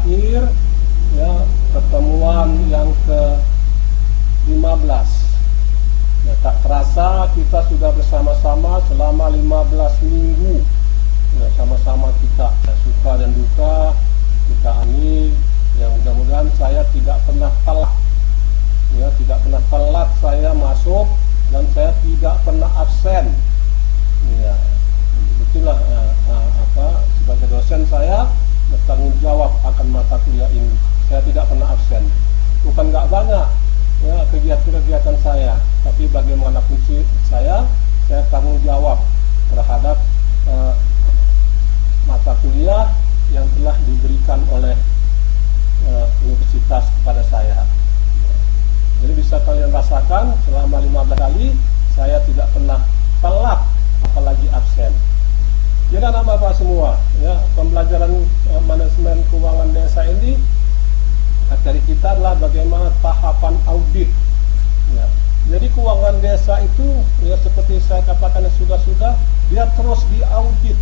terakhir ya pertemuan yang ke-15. Ya, tak terasa kita sudah bersama-sama selama 15 minggu. Ya, sama-sama kita suka dan duka kita ini. Yang mudah-mudahan saya tidak pernah telat. Ya, tidak pernah telat saya masuk dan saya tidak pernah absen. Ya, itulah sebagai dosen saya bertanggung jawab akan mata kuliah ini. Saya tidak pernah absen. Bukan nggak banyak ya kegiatan saya, tapi bagaimanapun saya tanggung jawab terhadap mata kuliah yang telah diberikan oleh universitas kepada saya. Jadi bisa kalian rasakan selama 15 kali saya tidak pernah telat, apalagi absen. Jadi anak bapak semua, ya pembelajaran manajemen keuangan desa ini materi kita adalah bagaimana tahapan audit. Ya. Jadi keuangan desa itu ya seperti saya katakan sudah dia terus diaudit,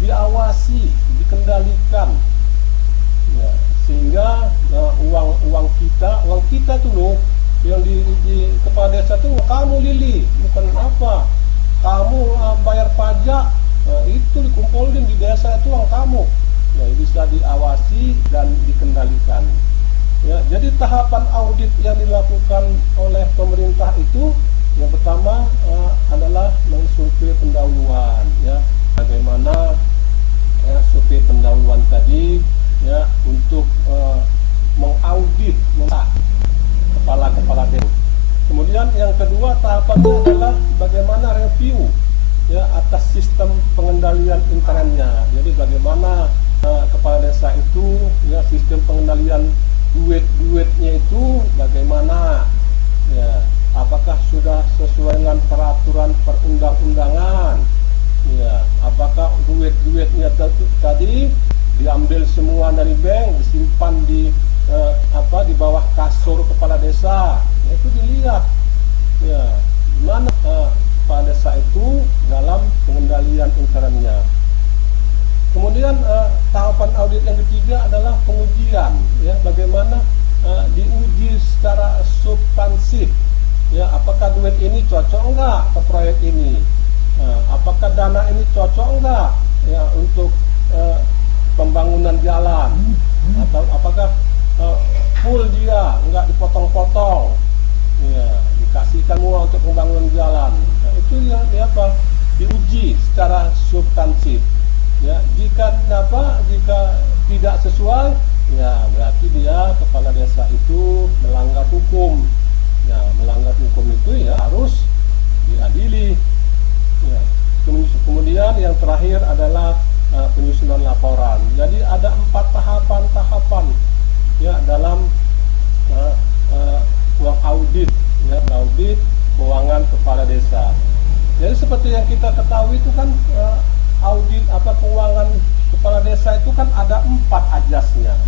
diawasi, dikendalikan. Ya. Sehingga uang kita tuh loh yang di kepala desa tuh kamu Lili, bukan apa kamu bayar pajak. Itu dikumpulin di desa itu uang kamu, ya bisa diawasi dan dikendalikan. Ya, jadi tahapan audit yang dilakukan oleh pemerintah itu yang pertama adalah mensurvei pendahuluan. Ya, bagaimana ya, survei pendahuluan tadi ya untuk mengaudit kepala desa. Kemudian yang kedua tahapannya adalah bagaimana review ya atas sistem pengendalian internnya. Jadi bagaimana kepala desa itu ya sistem pengendalian duitnya itu bagaimana ya, apakah sudah sesuai dengan peraturan perundang-undangan ya, apakah duitnya tadi diambil semua dari bank disimpan di di bawah kasur kepala desa ya, itu dilihat ya mana kepala desa itu dalam pengendalian internnya. Kemudian tahapan audit yang ketiga adalah pengujian ya, bagaimana diuji secara substansif ya, apakah duit ini cocok enggak ke proyek ini, apakah dana ini cocok enggak ya untuk pembangunan jalan, atau apakah full dia enggak dipotong-potong ya, dikasihkan uang untuk pembangunan jalan. Nah, itu ya diuji secara substansif. Ya, jika tidak sesuai, ya berarti dia kepala desa itu melanggar hukum. Ya, melanggar hukum itu ya harus diadili. Ya. Kemudian yang terakhir adalah penyusunan laporan. Jadi ada 4 tahapan ya dalam uang audit, ya, audit keuangan kepala desa. Jadi seperti yang kita ketahui itu kan audit keuangan kepala desa itu kan ada 4 ajasnya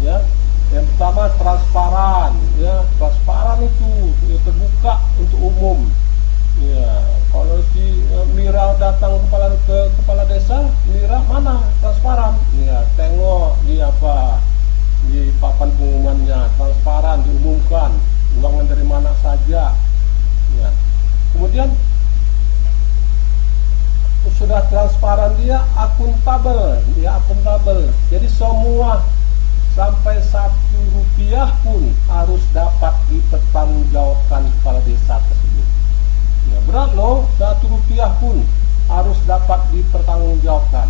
ya. Yang pertama transparan ya, transparan itu ya, terbuka untuk umum ya. Kalau si Mira datang ke kepala desa, Mira mana transparan ya, tengok di papan pengumumannya transparan, diumumkan uangnya dari mana saja ya. Kemudian sudah transparan dia akuntabel. Jadi semua sampai 1 rupiah pun harus dapat dipertanggungjawabkan kepala desa tersebut. Ya, berat loh, 1 rupiah pun harus dapat dipertanggungjawabkan.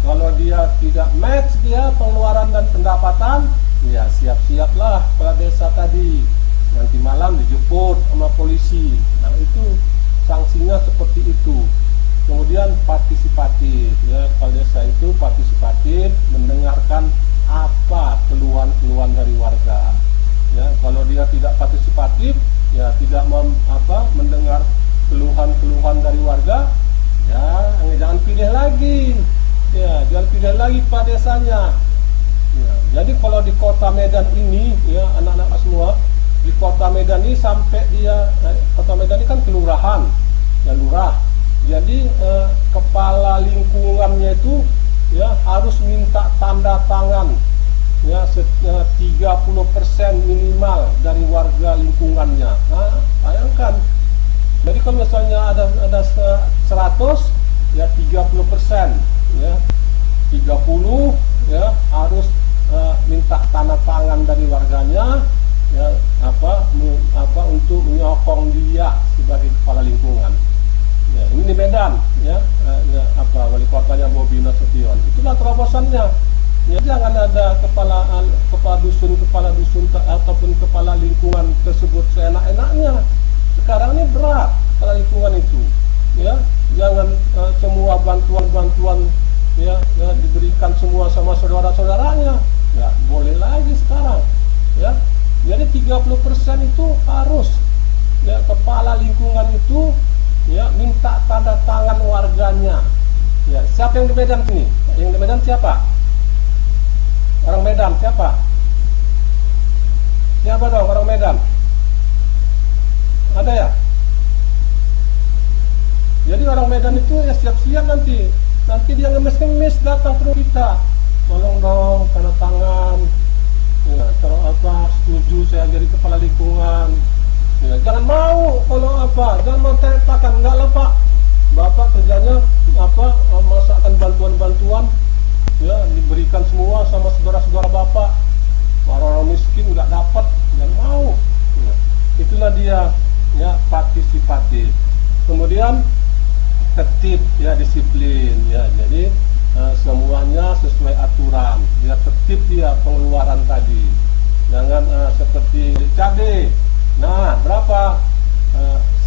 Kalau dia tidak match dia pengeluaran dan pendapatan, ya siap-siaplah kepala desa tadi. Nanti malam dijemput sama polisi. Nah, itu sanksinya seperti itu. Kemudian partisipatif ya, kepala desa itu partisipatif, mendengarkan apa keluhan-keluhan dari warga ya. Kalau dia tidak partisipatif ya, tidak mendengar keluhan-keluhan dari warga ya, jangan pilih lagi ya, jangan pilih lagi kepala desanya ya. Jadi kalau di kota Medan ini ya, anak-anak semua di kota Medan ini sampai dia kota Medan ini kan kelurahan ya, lurah. Jadi kepala lingkungannya itu ya harus minta tanda tangan ya 30% minimal dari warga lingkungannya. Nah, bayangkan. Jadi kalau misalnya ada 100 ya 30% ya 30 ya harus minta tanda tangan dari warganya ya untuk menyokong dia sebagai kepala lingkungan. Ya, ini di Medan ya, wali kotanya Bobi Nasution. Itulah terobosannya. Ya, jangan ada kepala dusun ataupun kepala lingkungan tersebut seenak-enaknya. Sekarang ini berat kepala lingkungan itu. Ya, jangan semua bantuan ya diberikan semua sama saudara-saudaranya. Ya, boleh lagi sekarang. Ya. Jadi 30% itu harus ya kepala lingkungan itu ya minta tanda tangan warganya. Ya, siapa yang di Medan sini? Yang di Medan siapa? Orang Medan siapa? Siapa dong orang Medan? Ada ya? Jadi orang Medan itu ya siap-siap nanti dia ngemis-ngemis datang ke kita. Tolong dong tanda tangan. Ya, setuju saya jadi kepala lingkungan. Ya, jangan mau jangan mau tertakan, enggak lah Pak. Bapak kerjanya masakkan bantuan ya diberikan semua sama saudara-saudara Bapak. Orang miskin nggak dapat, jangan mau. Ya, itulah dia ya partisipatif. Kemudian tertib ya disiplin ya. Jadi semuanya sesuai aturan, biar tertib dia pengeluaran tadi. Jangan seperti cabai, nah berapa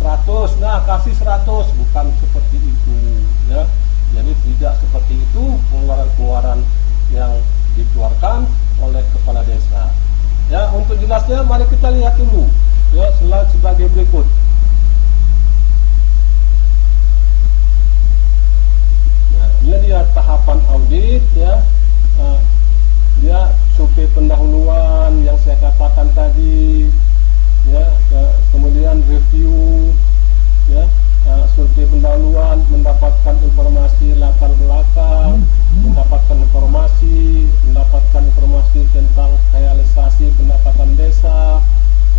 100, nah kasih 100, bukan seperti itu ya. Jadi tidak seperti itu pengeluaran yang dikeluarkan oleh kepala desa. Ya, untuk jelasnya mari kita lihat dulu ya slide sebagai berikut. Ini dia tahapan audit ya, dia survei pendahuluan yang saya katakan tadi ya, kemudian review ya, survei pendahuluan, mendapatkan informasi latar belakang, mendapatkan informasi tentang realisasi pendapatan desa,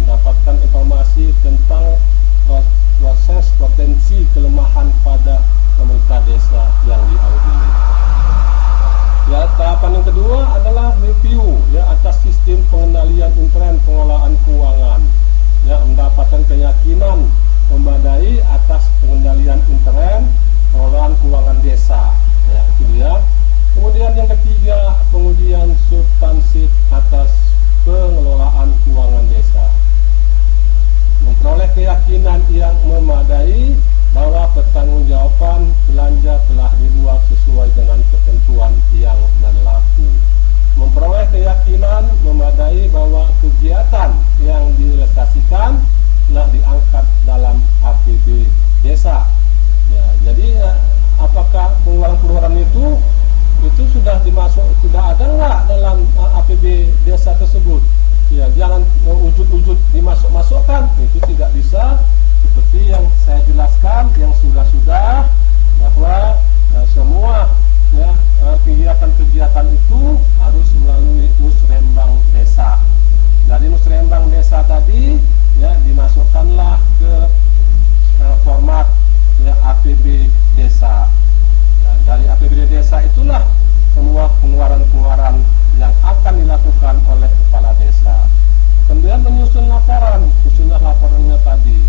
mendapatkan informasi tentang proses potensi kelemahan pada pemerintah desa yang diaudit. Ya, tahapan yang kedua adalah review ya atas sistem pengendalian intern pengelolaan keuangan. Ya, mendapatkan keyakinan memadai atas pengendalian intern pengelolaan keuangan desa. Ya, itu dia. Kemudian yang ketiga, pengujian substansif atas pengelolaan keuangan desa. Memperoleh keyakinan yang memadai bahwa pertanggungjawaban belanja telah dibuat sesuai dengan ketentuan yang berlaku. Memperoleh keyakinan memadai bahwa kegiatan yang direalisasikan telah diangkat dalam APB desa. Ya, jadi apakah pengeluaran itu sudah ada nggak dalam APB desa tersebut? Ya, jangan ujud-ujud dimasukkan, itu tidak bisa. Seperti yang saya jelaskan, yang sudah bahwa semua ya, kegiatan-kegiatan itu harus melalui musrembang desa. Dari musrembang desa tadi ya dimasukkanlah ke format ya, APB desa. Nah, dari APB desa itulah semua pengeluaran-pengeluaran yang akan dilakukan oleh kepala desa. Kemudian menyusun laporan, susunlah laporannya tadi.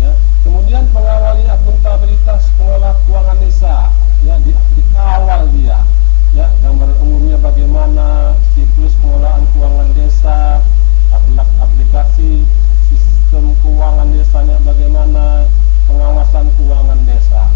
Ya, kemudian mengawali akuntabilitas pengelola keuangan desa, ya dikawal dia, ya gambaran umumnya bagaimana siklus pengelolaan keuangan desa, aplikasi sistem keuangan desanya bagaimana, pengawasan keuangan desa.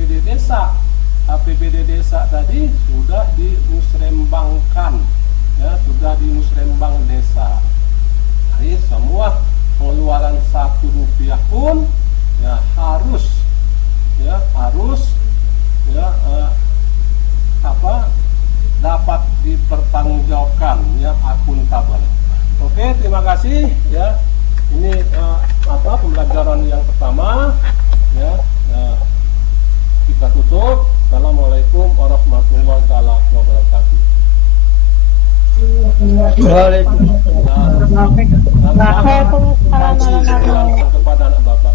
APBD desa. APBD desa tadi sudah dimusrembangkan, ya, sudah dimusrembang desa. Jadi semua pengeluaran Rp1 pun ya harus dapat dipertanggungjawabkan, ya, akuntabel. Oke, terima kasih, ya. Ini pembelajaran yang pertama, ya. Kita tutup. Assalamualaikum warahmatullahi wabarakatuh. Waalaikumsalam. Dan kepada anak bapak.